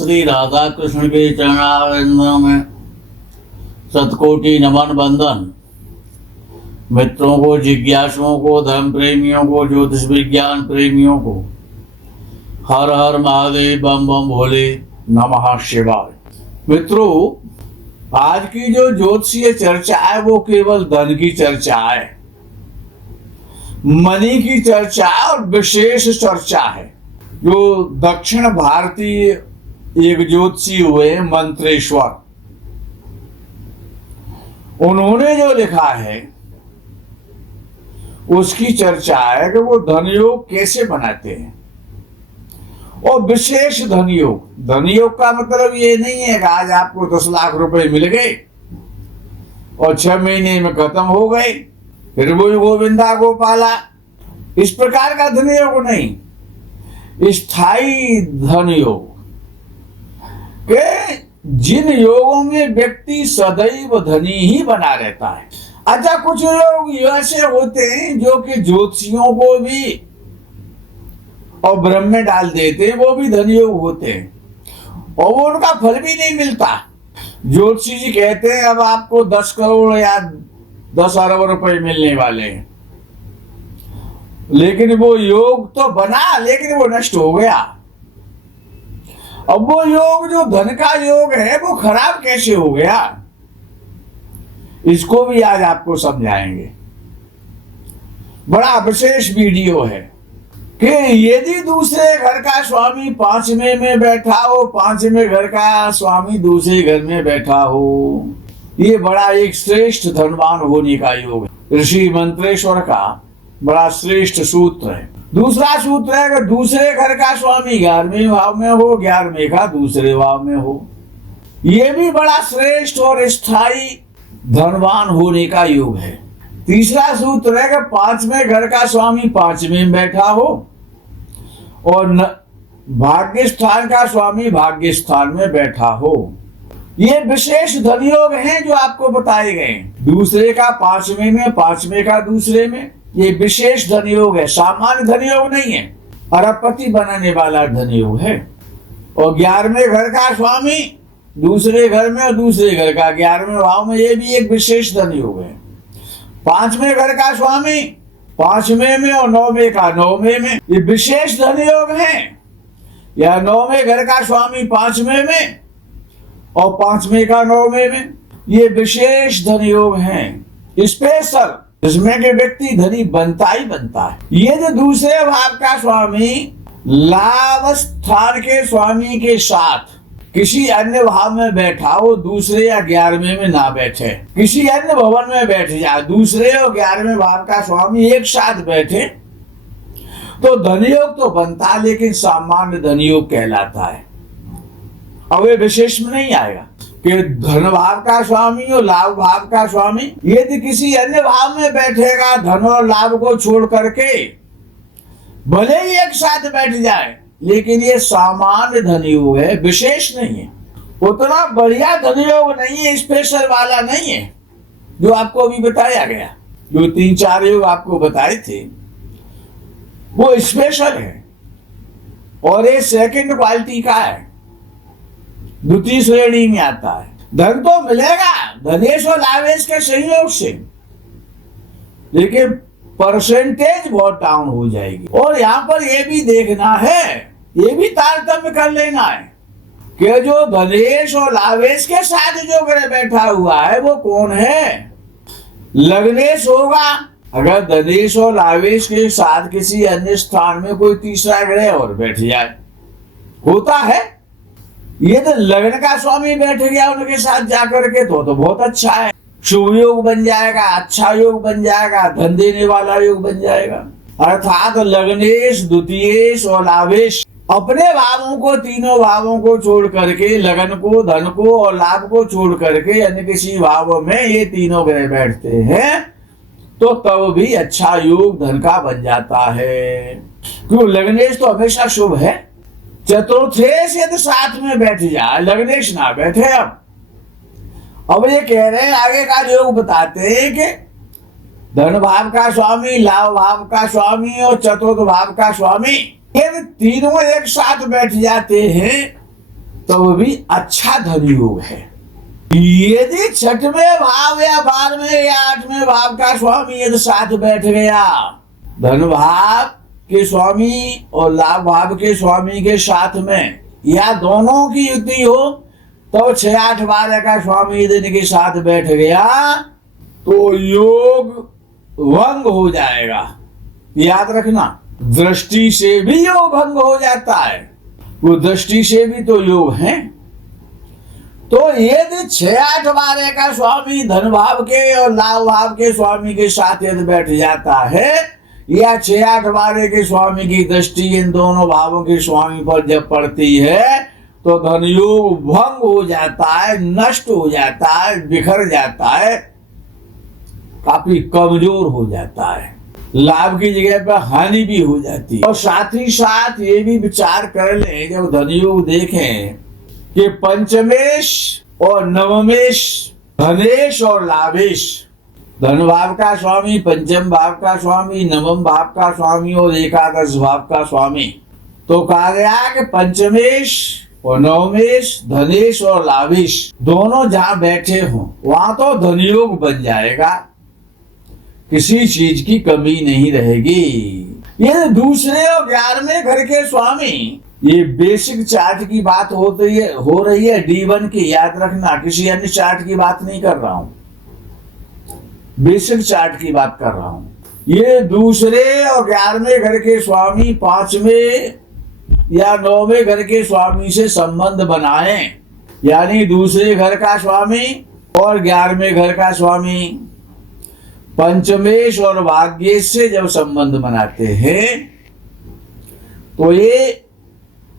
श्री राधा कृष्ण के चरणारविंदों में शतकोटि नमन बंदन। मित्रों को, जिज्ञासुओं को, धर्म प्रेमियों को, ज्योतिष विज्ञान प्रेमियों को हर हर महादेव, बम बम भोले, नमः शिवाय। मित्रों, आज की जो ज्योतिषीय चर्चा है वो केवल धन की चर्चा है, मनी की चर्चा है और विशेष चर्चा है। जो दक्षिण भारतीय एक ज्योतिषी हुए मंत्रेश्वर, उन्होंने जो लिखा है उसकी चर्चा है कि वो धनयोग कैसे बनाते हैं, और विशेष धनयोग। धनयोग का मतलब ये नहीं है कि आज आपको 10 लाख रुपए मिल गए और 6 महीने में खत्म हो गए, फिर वो गोविंदा गोपाला, इस प्रकार का धनयोग नहीं। स्थायी धनयोग के जिन योगों में व्यक्ति सदैव धनी ही बना रहता है। अच्छा, कुछ लोग ऐसे होते हैं जो कि ज्योतिषियों को भी और ब्रह्म में डाल देते हैं, वो भी धनयोग होते हैं और वो उनका फल भी नहीं मिलता। ज्योतिषी जी कहते हैं अब आपको 10 करोड़ या 10 अरब रुपए मिलने वाले हैं, लेकिन वो योग तो बना, लेकिन वो नष्ट हो गया। अब वो योग जो धन का योग है वो खराब कैसे हो गया, इसको भी आज आपको समझाएंगे। बड़ा विशेष वीडियो है कि यदि दूसरे घर का स्वामी 5वें में बैठा हो, 5वें घर का स्वामी दूसरे घर में बैठा हो, ये बड़ा एक श्रेष्ठ धनवान होने का योग है। ऋषि मंत्रेश्वर का बड़ा श्रेष्ठ सूत्र है। दूसरा सूत्र है कि दूसरे घर का स्वामी 11वें भाव में हो, 11वें का दूसरे भाव में हो, ये भी बड़ा श्रेष्ठ और स्थायी धनवान होने का योग है। तीसरा सूत्र है कि 5वें घर का स्वामी 5वें में बैठा हो और भाग्य स्थान का स्वामी भाग्य स्थान में बैठा हो। ये विशेष धनयोग हैं जो आपको बताए गए। दूसरे का 5वें में, 5वें का दूसरे में, ये विशेष धनयोग है, सामान्य धनयोग नहीं है, अरबपति बनाने वाला धनयोग है। और 11वें घर का स्वामी दूसरे घर में और दूसरे घर का 11वें भाव में, ये भी एक विशेष धनयोग है। 5वें घर का स्वामी 5वें में और 9वें का 9वें में, ये विशेष धनयोग है। या 9वें घर का स्वामी 5वें में और 5वें का 9वें में, ये विशेष धनयोग है, स्पेशल, जिसमें के व्यक्ति धनी बनता ही बनता है। ये जो दूसरे भाव का स्वामी लाभ स्थान के स्वामी के साथ किसी अन्य भाव में बैठा हो, दूसरे या 11वें में ना बैठे, किसी अन्य भवन में बैठ जाए, दूसरे और 11वें भाव का स्वामी एक साथ बैठे तो धनयोग तो बनता, लेकिन सामान्य धनयोग कहलाता है। अब ये विशेष में नहीं आएगा कि धन भाव का स्वामी और लाभ भाव का स्वामी यदि किसी अन्य भाव में बैठेगा, धन और लाभ को छोड़ करके भले ही एक साथ बैठ जाए, लेकिन ये सामान्य धनयोग है, विशेष नहीं है। उतना बढ़िया धनयोग नहीं है, स्पेशल वाला नहीं है जो आपको अभी बताया गया। जो 3-4 योग आपको बताए थे वो स्पेशल है और ये सेकंड क्वालिटी का है, द्वितीय श्रेणी में आता है। धन तो मिलेगा धनेश और लावेश के संयोग से, लेकिन परसेंटेज बहुत डाउन हो जाएगी। और यहाँ पर ये भी देखना है, ये भी तारतम्य कर लेना है कि जो धनेश और लावेश के साथ जो ग्रह बैठा हुआ है वो कौन है। लग्नेश होगा, अगर धनेश और लावेश के साथ किसी अन्य स्थान में कोई तीसरा ग्रह और बैठ जाए, होता है। ये तो लग्न का स्वामी बैठ गया उनके साथ जाकर के तो बहुत अच्छा है, शुभ योग बन जाएगा, अच्छा योग बन जाएगा, धन देने वाला योग बन जाएगा। अर्थात लग्नेश, द्वितीयेश और लाभेश अपने भावों को, तीनों भावों को छोड़ करके, लगन को, धन को और लाभ को छोड़ करके अन्य किसी भाव में ये तीनों ग्रह बैठते हैं तो तब भी अच्छा योग धन का बन जाता है। क्यों? लग्नेश तो हमेशा शुभ है। चतुर्थेश यदि साथ में बैठ जाए, लग्नेश ना बैठे। अब ये कह रहे हैं, आगे का योग बताते हैं कि धन भाव का स्वामी, लाभ भाव का स्वामी और चतुर्थ भाव का स्वामी, यदि तीनों एक साथ बैठ जाते हैं तो भी अच्छा धन योग है। यदि छठवें भाव या 12वें या 8वें भाव का स्वामी यदि साथ बैठ गया, धन भाव के स्वामी और लाभ भाव के स्वामी के साथ में, या दोनों की युति हो, तो 6, 8, 12 का स्वामी यदि इनके साथ बैठ गया तो योग भंग हो जाएगा। याद रखना, दृष्टि से भी योग भंग हो जाता है, वो दृष्टि से भी तो योग है। तो यदि 6, 8, 12 का स्वामी धन भाव के और लाभ भाव के स्वामी के साथ यदि बैठ जाता है, या 6, 8, 12 के स्वामी की दृष्टि इन दोनों भावों के स्वामी पर जब पड़ती है तो धन योग भंग हो जाता है, नष्ट हो जाता है, बिखर जाता है, काफी कमजोर हो जाता है, लाभ की जगह पर हानि भी हो जाती है। और साथ ही साथ ये भी विचार कर लें, जब धन योग देखें कि पंचमेश और नवमेश, धनेश और लाभेश, धन भाव का स्वामी, पंचम भाव का स्वामी, नवम भाव का स्वामी और एकादश भाव का स्वामी, तो कहा गया कि पंचमेश और नवमेश, धनेश और लाभेश दोनों जहां बैठे हों वहां तो धन योग बन जाएगा, किसी चीज की कमी नहीं रहेगी। ये दूसरे और 11वें घर के स्वामी, ये बेसिक चार्ट की बात हो रही है D1 की, याद रखना, किसी अन्य चार्ट की बात नहीं कर रहा हूं, बेसिक चार्ट की बात कर रहा हूं। ये दूसरे और 11वें घर के स्वामी 5वें या 9वें घर के स्वामी से संबंध बनाएं, यानी दूसरे घर का स्वामी और 11वें घर का स्वामी पंचमेश और भाग्येश से जब संबंध बनाते हैं तो ये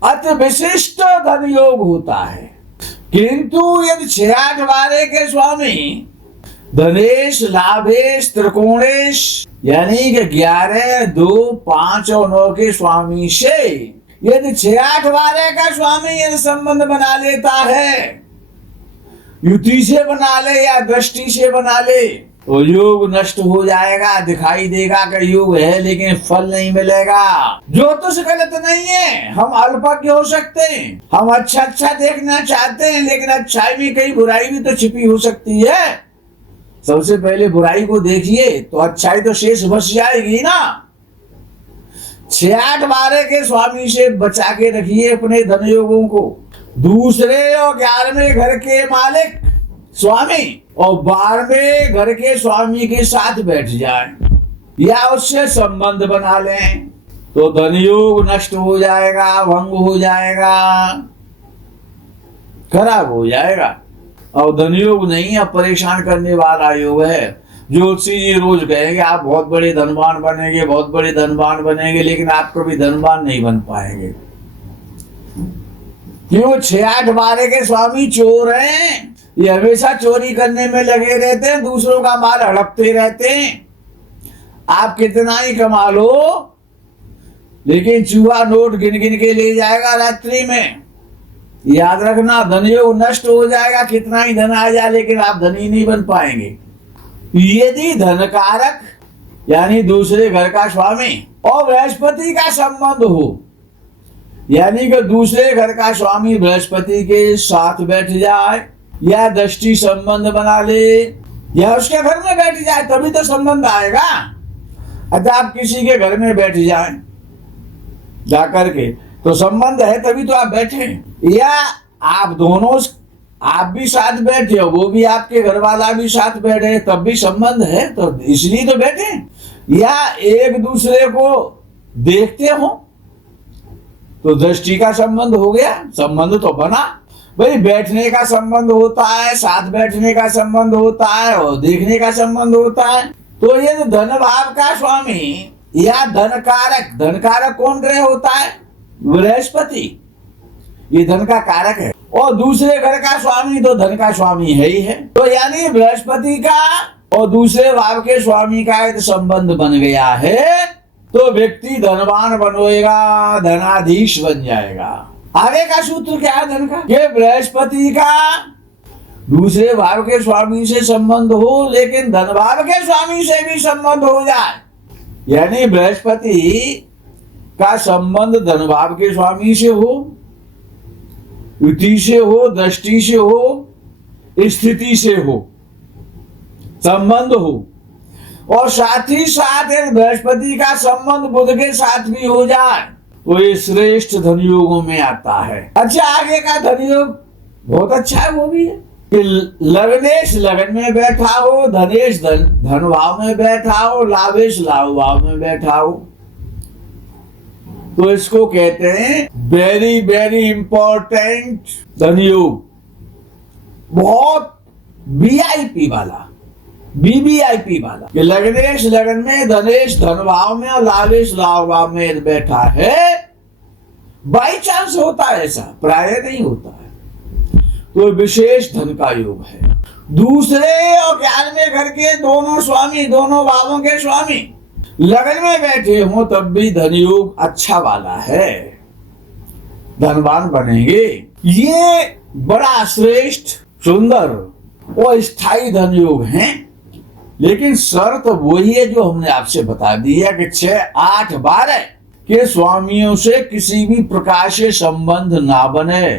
अति विशिष्ट धन योग होता है। किंतु यदि 6, 8, 12 के स्वामी धनेश, लाभेश, त्रिकोणेश, यानी कि 11, 2, 5 और 9 के स्वामी से यदि 6, 8, 12 का स्वामी यदि संबंध बना लेता है, युति से बना ले या दृष्टि से बना ले, तो योग नष्ट हो जाएगा। दिखाई देगा कि योग है लेकिन फल नहीं मिलेगा। ज्योतिष गलत नहीं है, हम अल्पज्ञ हो सकते हैं, हम अच्छा देखना चाहते हैं, लेकिन अच्छाई में कई बुराई भी तो छिपी हो सकती है। सबसे पहले बुराई को देखिए तो अच्छाई तो शेष बच जाएगी ना। 6, 8, 12 के स्वामी से बचा के रखिए अपने धन योगों को। दूसरे और 11वें घर के मालिक स्वामी और 12वें घर के स्वामी के साथ बैठ जाए या उससे संबंध बना लें तो धन योग नष्ट हो जाएगा, भंग हो जाएगा, खराब हो जाएगा। और धन योग नहीं, अब परेशान करने वाला योग है। ज्योतिषी जी रोज कहेंगे आप बहुत बड़े धनवान बनेंगे, बहुत बड़े धनवान बनेंगे, लेकिन आप कभी धनवान नहीं बन पाएंगे। क्यों? 6, 8, 12 के स्वामी चोर हैं, ये हमेशा चोरी करने में लगे रहते हैं, दूसरों का माल हड़पते रहते हैं। आप कितना ही कमा लो, लेकिन चूहा नोट गिन गिन के ले जाएगा रात्रि में। याद रखना, धन योग नष्ट हो जाएगा, कितना ही धन आ जाए, लेकिन आप धनी नहीं बन पाएंगे। यदि धन कारक यानी दूसरे घर का स्वामी और बृहस्पति का संबंध हो, यानी कि दूसरे घर का स्वामी बृहस्पति के साथ बैठ जाए या दृष्टि संबंध बना ले या उसके घर में बैठ जाए, तभी तो संबंध आएगा। अच्छा, आप किसी के घर में बैठ जाए जाकर के, तो संबंध है तभी तो आप बैठे, या आप दोनों, आप भी साथ बैठे हो, वो भी आपके घर वाला भी साथ बैठे, तब भी संबंध है, तो इसलिए तो बैठे। या एक दूसरे को देखते हो तो दृष्टि का संबंध हो गया, संबंध तो बना। भाई बैठने का संबंध होता है, साथ बैठने का संबंध होता है और देखने का संबंध होता है। तो ये धन भाव का स्वामी या धन कारक कौन ग्रह होता है? बृहस्पति, ये धन का कारक है। और दूसरे घर का स्वामी तो धन का स्वामी है ही है। तो यानी बृहस्पति का और दूसरे भाव के स्वामी का यदि संबंध बन गया है तो व्यक्ति धनवान बनेगा, धनाधीश बन जाएगा। आगे का सूत्र क्या है धन का? कि बृहस्पति का दूसरे भाव के स्वामी से संबंध हो, लेकिन धन भाव के स्वामी से भी संबंध हो जाए, यानी बृहस्पति का संबंध धन भाव के स्वामी से हो युति से हो, दृष्टि से हो, स्थिति से हो, संबंध हो, और साथ ही साथ एक बृहस्पति का संबंध बुध के साथ भी हो जाए तो ये श्रेष्ठ धनयोगों में आता है। अच्छा, आगे का धनयोग बहुत अच्छा है, वो भी है कि लग्नेश लगन में बैठा हो, धनेश धन भाव में बैठा हो, लाभेश लाभ भाव में बैठा हो, तो इसको कहते हैं वेरी वेरी इंपॉर्टेंट धनयोग, बहुत वीआईपी वाला, वीवीआईपी वाला, कि लग्नेश लगन में, धनेश धन भाव में और लाभेश लाभ भाव में बैठा है। बाई चांस होता है ऐसा, प्राय नहीं होता है, तो विशेष धन का योग है। दूसरे और 11वें घर के दोनों स्वामी, दोनों भावों के स्वामी लगन में बैठे हो तब भी धनयोग अच्छा वाला है, धनवान बनेंगे। ये बड़ा श्रेष्ठ, सुंदर और स्थायी धनयोग है। लेकिन शर्त वही है जो हमने आपसे बता दी है कि 6, 8, 12 के स्वामियों से किसी भी प्रकार से संबंध ना बने।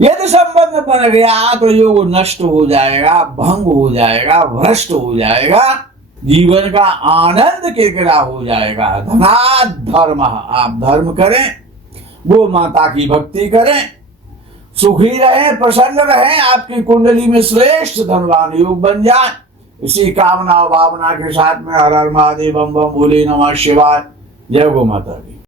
यदि संबंध बन गया तो योग नष्ट हो जाएगा, भंग हो जाएगा, भ्रष्ट हो जाएगा, जीवन का आनंद केकरा हो जाएगा। धनात् धर्म, आप धर्म करें, वो माता की भक्ति करें, सुखी रहें, प्रसन्न रहें, आपकी कुंडली में श्रेष्ठ धनवान योग बन जाए। इसी कामना और भावना के साथ में हर हर महादेव बम बम बोले नमः शिवाय। जय गो माता की।